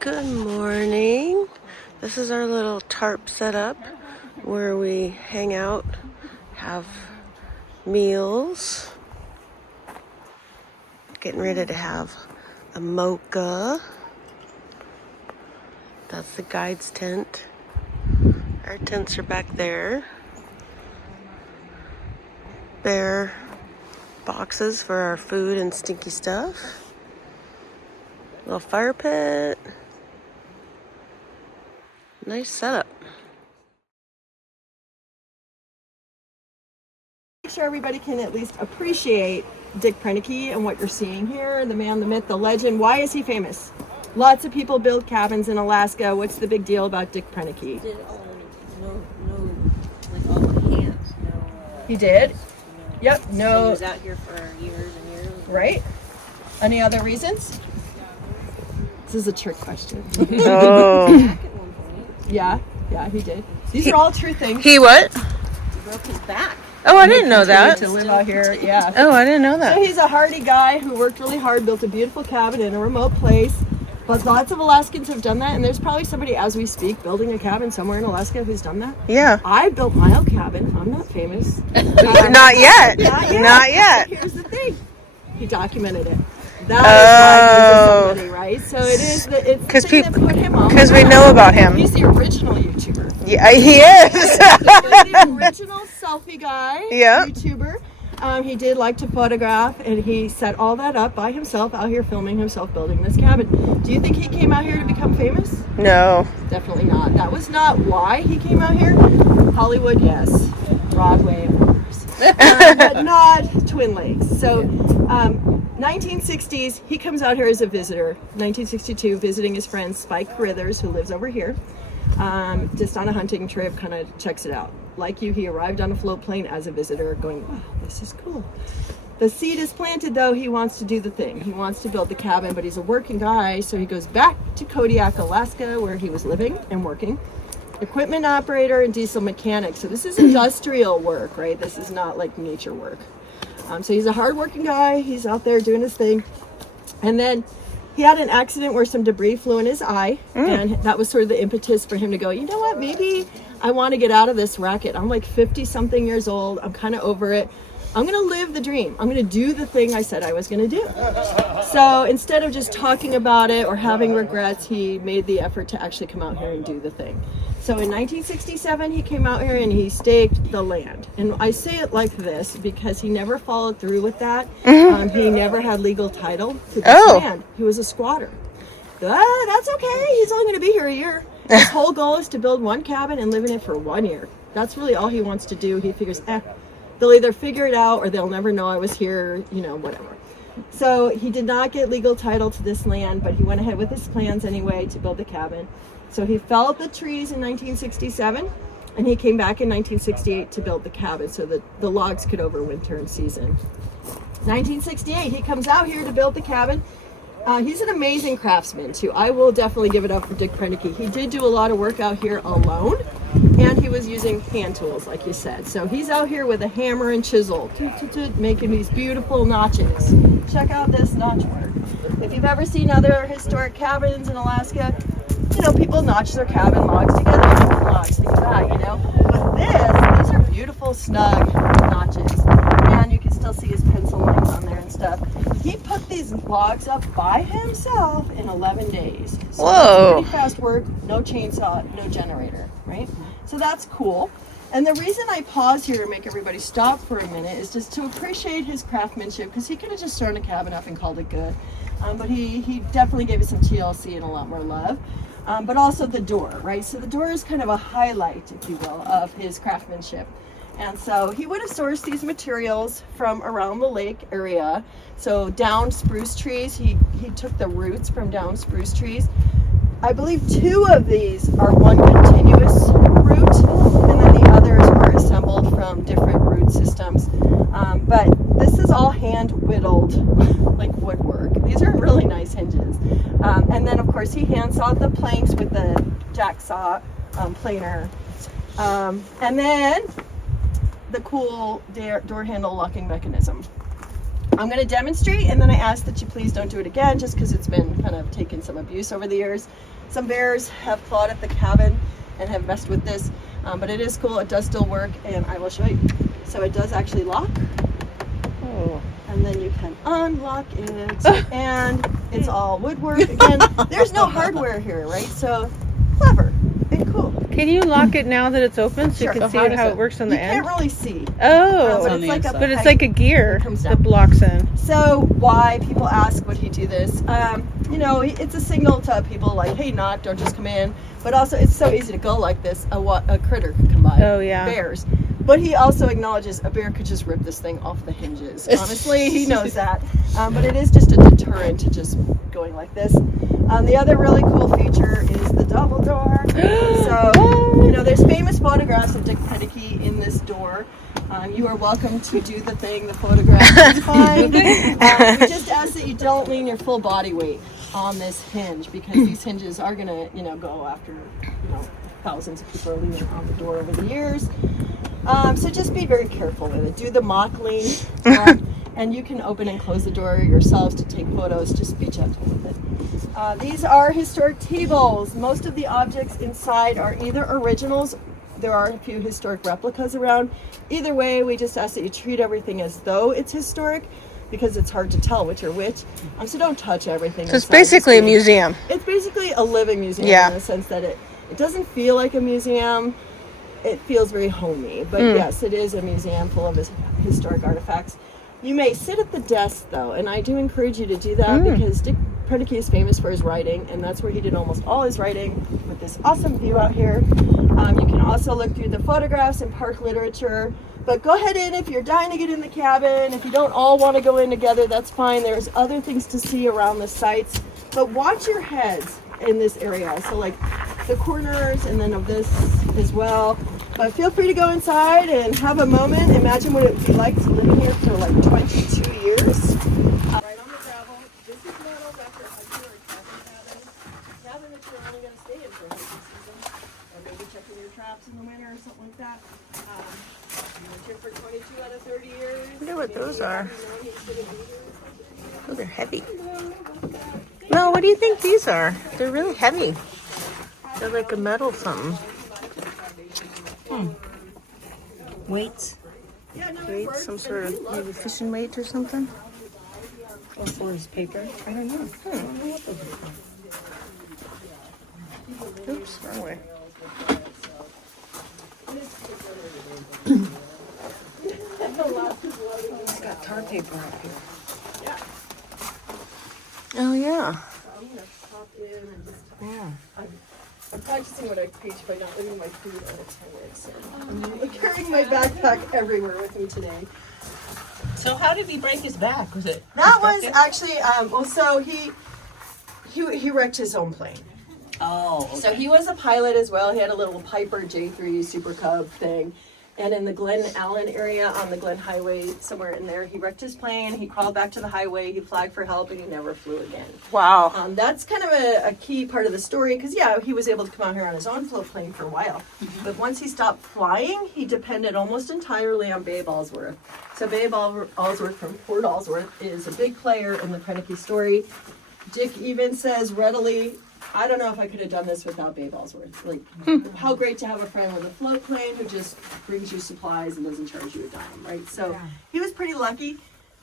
Good morning. This is our little tarp setup where we hang out, have meals. Getting ready to have a mocha. That's the guide's tent. Our tents are back there. Bare boxes for our food and stinky stuff. Little fire pit. Nice setup. Make sure everybody can at least appreciate Dick Proenneke and what you're seeing here. The man, the myth, the legend. Why is he famous? Lots of people build cabins in Alaska. What's the big deal about Dick Proenneke? Did all the hands. He did? Yep. No. So he was out here for years and years. Right? Any other reasons? This is a trick question. Oh. Back at one point. Yeah, he did. These are all true things. He what? He broke his back. Oh, I didn't know that. To live out here, yeah. Oh, I didn't know So that. he's a hardy guy who worked really hard, built a beautiful cabin in a remote place. But lots of Alaskans have done that, and there's probably somebody as we speak building a cabin somewhere in Alaska who's done that. Yeah. I built my own cabin. I'm not famous. Not yet. Not yet. But here's the thing. He documented it. That is why he's somebody, right? So it's the thing that put him on. Because we know about him. He's the original YouTuber. Yeah, he is. He's the original selfie guy, Yeah. YouTuber. He did like to photograph, and he set all that up by himself out here filming himself building this cabin. Do you think he came out here to become famous? No. Definitely not. That was not why he came out here. Hollywood, yes. Broadway, of course. But not Twin Lakes. So 1960s, he comes out here as a visitor. 1962, visiting his friend Spike Carithers, who lives over here. Just on a hunting trip, kind of checks it out. Like you, he arrived on a float plane as a visitor going, wow, this is cool. The seed is planted, though. He wants to do the thing. He wants to build the cabin, but he's a working guy, so he goes back to Kodiak, Alaska, where he was living and working. Equipment operator and diesel mechanic. So this is industrial work, right? This is not like nature work. So he's a hard-working guy. He's out there doing his thing. And then he had an accident where some debris flew in his eye, and that was sort of the impetus for him to go, you know what, maybe I want to get out of this racket. I'm like 50-something years old. I'm kind of over it. I'm going to live the dream. I'm going to do the thing I said I was going to do. So instead of just talking about it or having regrets, he made the effort to actually come out here and do the thing. So in 1967, he came out here and he staked the land. And I say it like this because he never followed through with that. He never had legal title to this land. He was a squatter. That's okay. He's only going to be here a year. His whole goal is to build one cabin and live in it for 1 year. That's really all he wants to do. He figures, they'll either figure it out or they'll never know I was here, whatever. So he did not get legal title to this land, but he went ahead with his plans anyway to build the cabin. So he felled the trees in 1967, and he came back in 1968 to build the cabin so that the logs could overwinter in season. 1968, he comes out here to build the cabin. He's an amazing craftsman too. I will definitely give it up for Dick Proenneke. He did do a lot of work out here alone, and he was using hand tools, like you said. So he's out here with a hammer and chisel, making these beautiful notches. Check out this notch work. If you've ever seen other historic cabins in Alaska, people notch their cabin logs together, logs, things like that, But these are beautiful, snug notches, and you can still see his pencil lines on there and stuff. He put these logs up by himself in 11 days. So Whoa. Pretty fast work, no chainsaw, no generator, right? So that's cool. And the reason I pause here to make everybody stop for a minute is just to appreciate his craftsmanship, because he could have just thrown a cabin up and called it good. But he definitely gave it some TLC and a lot more love. But also the door, right? So the door is kind of a highlight, if you will, of his craftsmanship. And so he would have sourced these materials from around the lake area. So down spruce trees, he took the roots from down spruce trees. I believe 2 of these are one continuous root, and then the others are assembled from different root systems. But this is all hand whittled, like woodwork. These are really nice hinges. And then, of course, he hand sawed the planks with the jack saw planer. And then the cool door handle locking mechanism. I'm going to demonstrate, and then I ask that you please don't do it again, just because it's been kind of taken some abuse over the years. Some bears have clawed at the cabin and have messed with this, but it is cool. It does still work, and I will show you. So it does actually lock. Oh. And then you can unlock it, and it's all woodwork. Again, there's no hardware here, right? So clever and cool. Can you lock it now that it's open so Sure. you can So see how it works on the You end? can't really see. Oh, but on it's the like inside. but it's like a gear It comes that down. blocks in. So why people ask would he do this? You know, it's a signal to people like, hey, knock, don't just come in. But also, it's so easy to go like this. A critter could come by. Oh, yeah. Bears. But he also acknowledges a bear could just rip this thing off the hinges. Honestly, he knows that. But it is just a deterrent to just going like this. The other really cool feature is the double door. So, you know, there's famous photographs of Dick Proenneke in this door. You are welcome to do the thing, the photograph is fine. We just ask that you don't lean your full body weight on this hinge, because these hinges are gonna, you know, go after, you know, thousands of people are leaning on the door over the years. So just be very careful with it. Do the mock lean, and you can open and close the door yourselves to take photos. Just be gentle with it. These are historic tables. Most of the objects inside are either originals. There are a few historic replicas around. Either way, we just ask that you treat everything as though it's historic, because it's hard to tell which are which. So don't touch everything. So it's inside. basically a Just be- museum. It's basically a living museum, Yeah. in the sense that it doesn't feel like a museum. It feels very homey, but yes, it is a museum full of historic artifacts. You may sit at the desk though, and I do encourage you to do that, because Dick Proenneke is famous for his writing, and that's where he did almost all his writing, with this awesome view out here. You can also look through the photographs and park literature, but go ahead in if you're dying to get in the cabin. If you don't all want to go in together, that's fine. There's other things to see around the sites, but watch your heads in this area. So like the corners, and then of this as well. But feel free to go inside and have a moment. Imagine what it would be like to live here for like 22 years. Right on the gravel. This is modeled after a hunter or cabin. Cabin that you're only going to stay in for hunting season, or maybe checking your traps in the winter or something like that. You lived here for 22 out of 30 years. I wonder what Maybe those you are. haven't known he's gonna be here for 30 years. Oh, they're heavy. No, what do you think these are? They're really heavy. They're like a metal something. Weights. Yeah, no, it Weight, works, some and sort we of love maybe fishing weight or something. Or for his paper. I don't know. Oops, wrong way. It's got tar paper up here. Oh yeah. I'm gonna pop in and just. Yeah. I'm practicing what I preach by not leaving my food unattended. So I'm carrying my backpack everywhere with me today. So how did he break his back? Was it? That was actually well. So he wrecked his own plane. Oh. Okay. So he was a pilot as well. He had a little Piper J3 Super Cub thing. And in the Glen Allen area on the Glen Highway, somewhere in there, he wrecked his plane. He crawled back to the highway. He flagged for help, and he never flew again. Wow. That's kind of a key part of the story, because yeah, he was able to come out here on his own float plane for a while. But once he stopped flying, he depended almost entirely on Babe Allsworth. So Babe Allsworth from Port Allsworth is a big player in the Proenneke story. Dick even says readily, I don't know if I could have done this without Babe Allsworth. Like, how great to have a friend with a float plane who just brings you supplies and doesn't charge you a dime, right? So he was pretty lucky.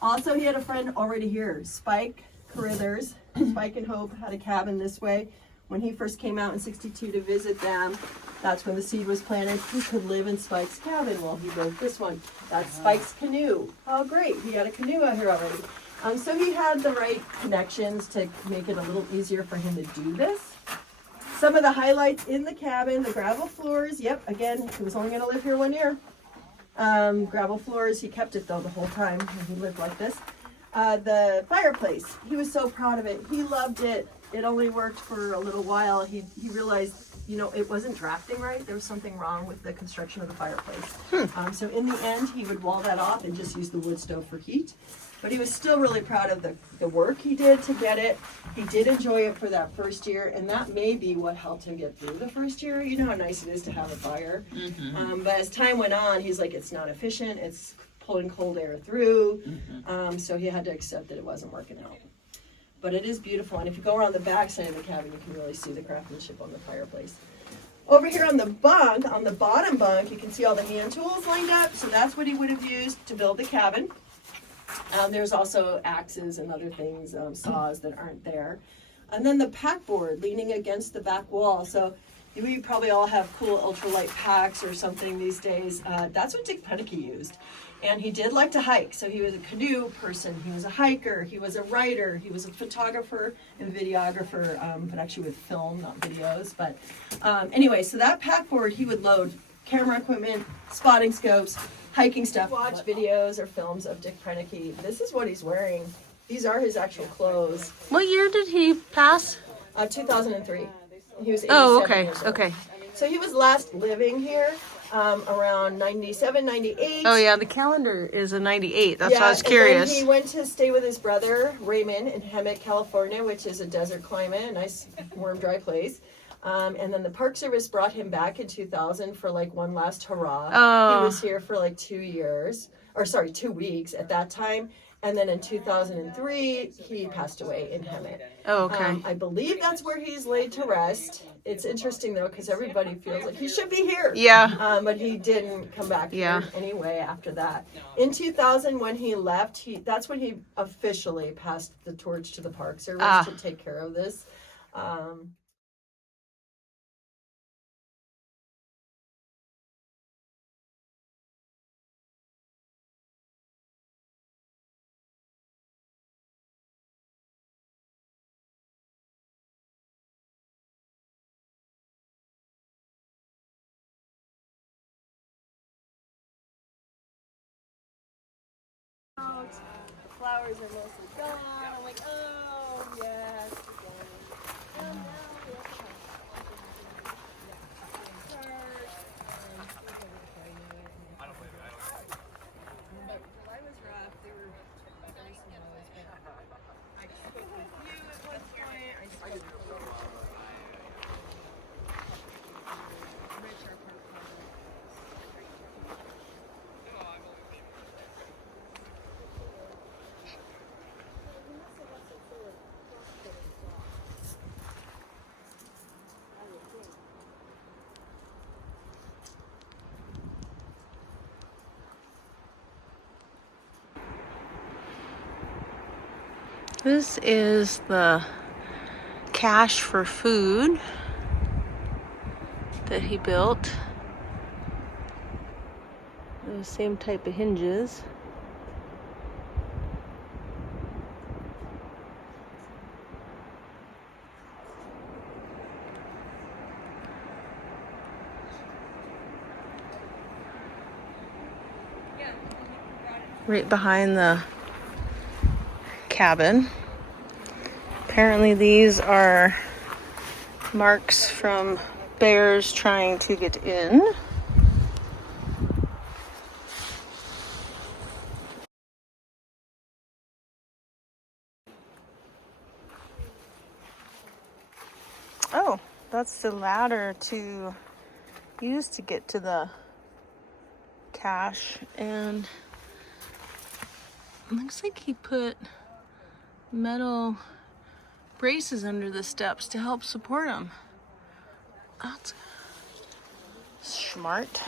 Also, he had a friend already here, Spike Carithers. Spike and Hope had a cabin this way. When he first came out in '62 to visit them, that's when the seed was planted. He could live in Spike's cabin while he built this one. That's Spike's canoe. Oh, great. He had a canoe out here already. So he had the right connections to make it a little easier for him to do this. Some of the highlights in the cabin, the gravel floors. Yep, again, he was only going to live here 1 year. Gravel floors, he kept it though the whole time when he lived like this. The fireplace, he was so proud of it. He loved it. It only worked for a little while. He realized, you know, it wasn't drafting right. There was something wrong with the construction of the fireplace. So in the end, he would wall that off and just use the wood stove for heat. But he was still really proud of the work he did to get it. He did enjoy it for that first year, and that may be what helped him get through the first year. You know how nice it is to have a fire. But as time went on, he's like, it's not efficient, it's pulling cold air through. So he had to accept that it wasn't working out. But it is beautiful, and if you go around the back side of the cabin, you can really see the craftsmanship on the fireplace. Over here on the bunk, on the bottom bunk, you can see all the hand tools lined up. So that's what he would have used to build the cabin. There's also axes and other things, saws that aren't there. And then the pack board leaning against the back wall. So we probably all have cool ultralight packs or something these days. That's what Dick Proenneke used. And he did like to hike. So he was a canoe person. He was a hiker. He was a writer. He was a photographer and videographer, but actually with film, not videos. But anyway, so that pack board, he would load camera equipment, spotting scopes, hiking stuff. Watch videos or films of Dick Proenneke. This is what he's wearing. These are his actual clothes. What year did he pass? 2003. He was 87 Oh, okay, years old. okay. So he was last living here around 97, 98. Oh yeah, the calendar is a 98. That's why I was and then curious. he went to stay with his brother Raymond in Hemet, California, which is a desert climate, a nice warm, dry place. And then the Park Service brought him back in 2000 for like one last hurrah. Oh. He was here for like 2 weeks at that time. And then in 2003, he passed away in Hemet. Oh, okay. I believe that's where he's laid to rest. It's interesting though, because everybody feels like he should be here. Yeah. But he didn't come back Yeah. here anyway after that. In 2000, when he left, that's when he officially passed the torch to the Park Service to take care of this. The flowers are mostly gone. I'm like, oh yes. This is the cache for food that he built. The same type of hinges. Right behind the cabin. Apparently these are marks from bears trying to get in. Oh, that's the ladder to use to get to the cache, and it looks like he put metal braces under the steps to help support them. That's smart.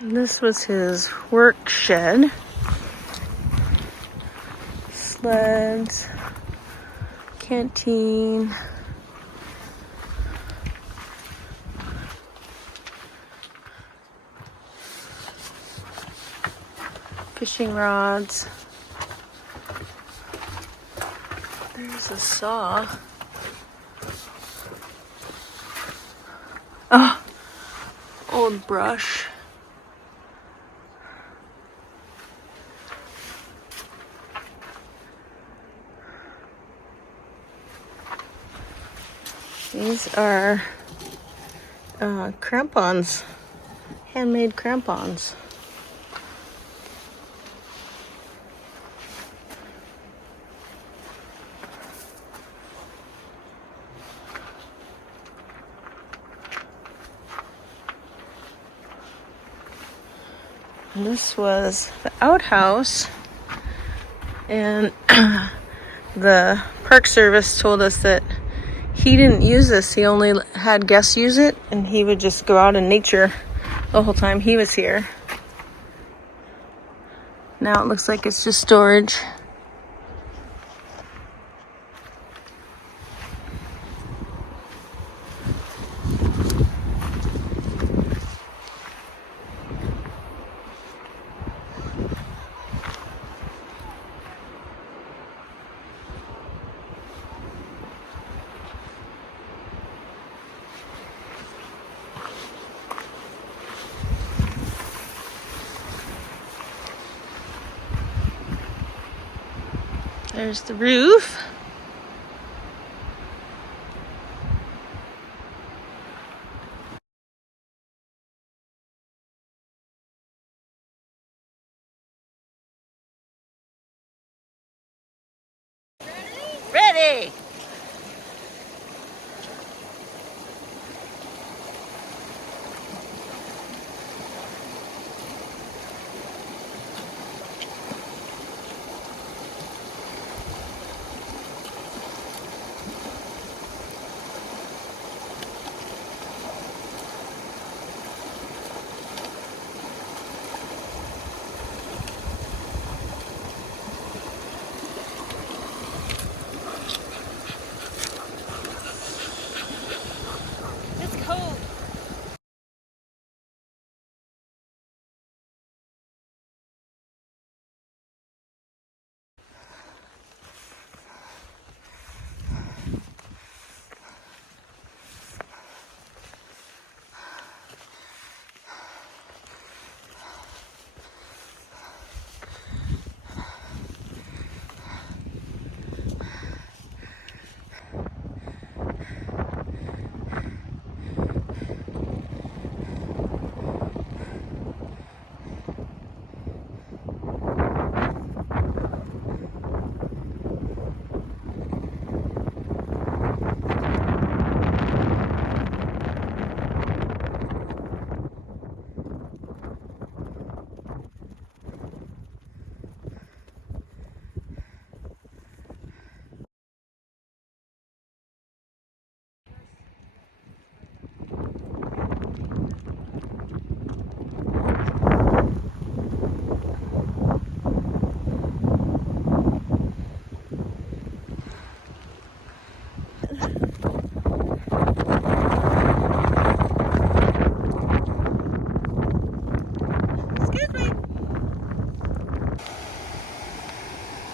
This was his work shed. Sleds, canteen, fishing rods. There's a saw. Oh, old brush. These are crampons, handmade crampons. And this was the outhouse, and the Park Service told us that he didn't use this. He only had guests use it, and he would just go out in nature the whole time he was here. Now it looks like it's just storage. There's the roof. Ready! It's cold.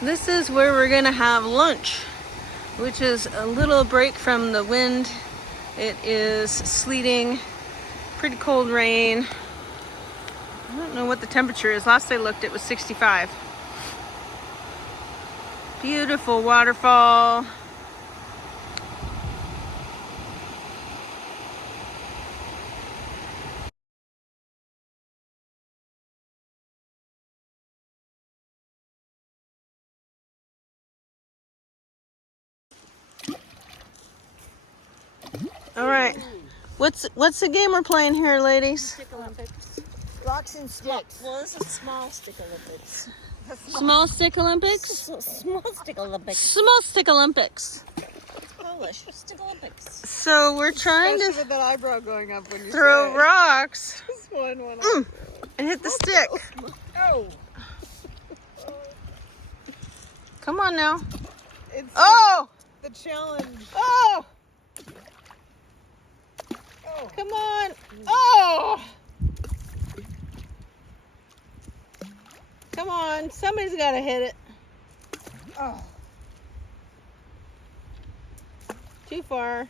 This is where we're gonna have lunch, which is a little break from the wind. It is sleeting, pretty cold rain. I don't know what the temperature is. Last I looked, it was 65. Beautiful waterfall. All right, what's the game we're playing here, ladies? Stick Olympics. Rocks and sticks. Well, this is small stick Olympics. Small stick Olympics? Small stick Olympics. Small stick Olympics. Polish. Stick Olympics. So we're trying Especially to with that eyebrow going up when you throw say. rocks Just one up. and hit the stick. Oh, Come on now. it's Oh! the challenge. Oh! Oh. Come on. Oh! Come on. Somebody's got to hit it. Oh. Too far.